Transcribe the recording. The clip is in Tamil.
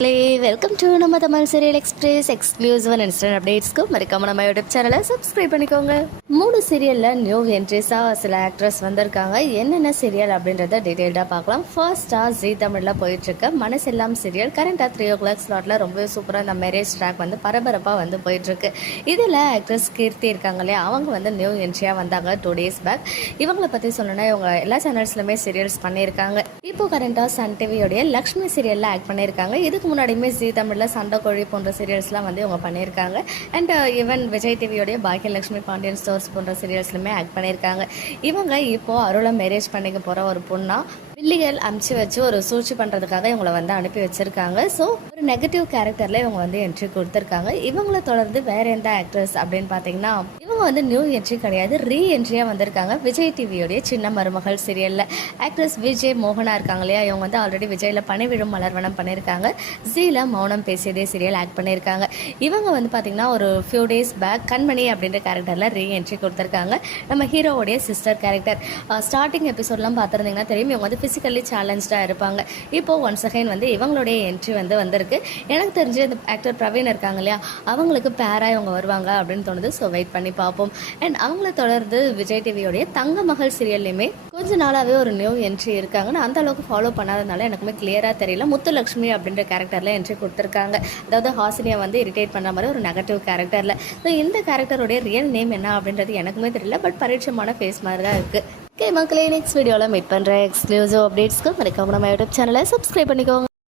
play வெல்கம் டு நம்ம Tamil serial express exclusive instant அப்டேட்ஸ்க்கு மறக்காம நம்ம யூடியூப் சேனலை சப்ஸ்கிரைப் பண்ணிக்கோங்க. மூணு சீரியலில் நியூ என்ட்ரிஸாக சில ஆக்ட்ரஸ் வந்திருக்காங்க. என்னென்ன சீரியல் அப்படின்றத டீட்டெயில்டாக பார்க்கலாம். ஃபர்ஸ்ட்டாக ஜி தமிழில் போயிட்டுருக்க. மனசெல்லாம் சீரியல் கரண்ட்டாக த்ரீ ஓ கிளாக் ஸ்லாட்டில் ரொம்பவே சூப்பராக அந்த மேரேஜ் ட்ராக் வந்து பரபரப்பாக வந்து போயிட்டுருக்கு. இதில் ஆக்ட்ரஸ் கீர்த்தி இருக்காங்க இல்லையா? அவங்க வந்து நியூ என்ட்ரியாக வந்தாங்க டூ டேஸ் பேக் இவங்கள பற்றி சொல்லணும்னா இவங்க எல்லா சேனல்ஸ்லையுமே சீரியல்ஸ் பண்ணியிருக்காங்க. இப்போ கரண்ட்டாக சன் டிவியோடைய லக்ஷ்மி சீரியலில் ஆக்ட் பண்ணியிருக்காங்க. இதுக்கு முன்னாடியுமே ஜி தமிழில் சண்டை கோழி போன்ற சீரியல்ஸ்லாம் வந்து இவங்க பண்ணியிருக்காங்க அண்ட் ஈவன் விஜய் டிவியோடைய பாக்கியலட்சுமி பாண்டியன் ஸ்டோர்ஸ் போன்ற சீரியல்ஸ்லுமே ஆக்ட் பண்ணியிருக்காங்க இவங்க இப்போது அருளை மேரேஜ் பண்ணிக்க போகிற ஒரு பொண்ணாக வில்லிகள் அமுச்சு வச்சு ஒரு சூழ்ச்சி பண்ணுறதுக்காக இவங்களை வந்து அனுப்பி வச்சுருக்காங்க ஸோ நெகட்டிவ் கேரக்டரில் இவங்க வந்து என்ட்ரி கொடுத்துருக்காங்க. இவங்களை தொடர்ந்து வேற எந்த ஆக்ட்ரஸ் அப்படின்னு பார்த்தீங்கன்னா இவங்க வந்து நியூ என்ட்ரி கிடையாது ரீ என்ட்ரியாக வந்திருக்காங்க. விஜய் டிவியோடைய சின்ன மருமகள் சீரியலில் ஆக்ட்ரஸ் விஜய் மோகனா இருக்காங்க இல்லையா? இவங்க வந்து ஆல்ரெடி விஜயில் பனைவிழும் மலர்வனம் பண்ணியிருக்காங்க ஜீல மௌனம் பேசியதே சீரியல் ஆக்ட் பண்ணியிருக்காங்க இவங்க வந்து பார்த்தீங்கன்னா ஒரு ஃபியூ டேஸ் பேக் கண்மணி அப்படின்ற கேரக்டரில் ரீ என்ட்ரி கொடுத்துருக்காங்க. நம்ம ஹீரோவுடைய சிஸ்டர் கேரக்டர் ஸ்டார்டிங் எபிசோட்லாம் பார்த்துருந்தீங்கன்னா தெரியும் இவங்க வந்து ஃபிசிக்கலி சேலஞ்சாக இருப்பாங்க. இப்போ ஒன்ஸ் அகைன் வந்து இவங்களுடைய என்ட்ரி வந்து வந்திருக்கு. எனக்கு தெரிஞ்ச இந்த ஆக்டர் பிரவீன் இருக்காங்க இல்லையா? அவங்களுக்கு பேராக இவங்க வருவாங்க அப்படின்னு தோணுது. ஸோ வெயிட் பண்ணி பார்ப்போம். அண்ட் அவங்கள தொடர்ந்து விஜய் டிவியோடைய தங்க மகள் சீரியல்லையுமே கொஞ்ச நாளாகவே ஒரு நியூ என்ட்ரி இருக்காங்க. நான் அந்த அளவுக்கு ஃபாலோ பண்ணாதனால எனக்குமே கிளியராக தெரியல. முத்துலட்சுமி அப்படின்ற கேரக்டரில் என்ட்ரி கொடுத்துருக்காங்க. அதாவது ஹாசினியை வந்து இரிட்டேட் பண்ணுற மாதிரி ஒரு நெகட்டிவ் கேரக்டரில் ஸோ இந்த கேரக்டருடைய ரியல் நேம் என்ன அப்படின்றது எனக்குமே தெரியல. பட் பரிட்சமான ஃபேஸ் மாதிரி தான் இருக்குது ஓகே மக்களே நெக்ஸ்ட் வீடியோவில் மீட் பண்ணுற எக்ஸ்க்ளூசிவ் அப்டேட்ஸ்க்கு மறக்காம நம்ம யூடியூப் சேனலை சப்ஸ்கிரைப் பண்ணிக்கோங்க.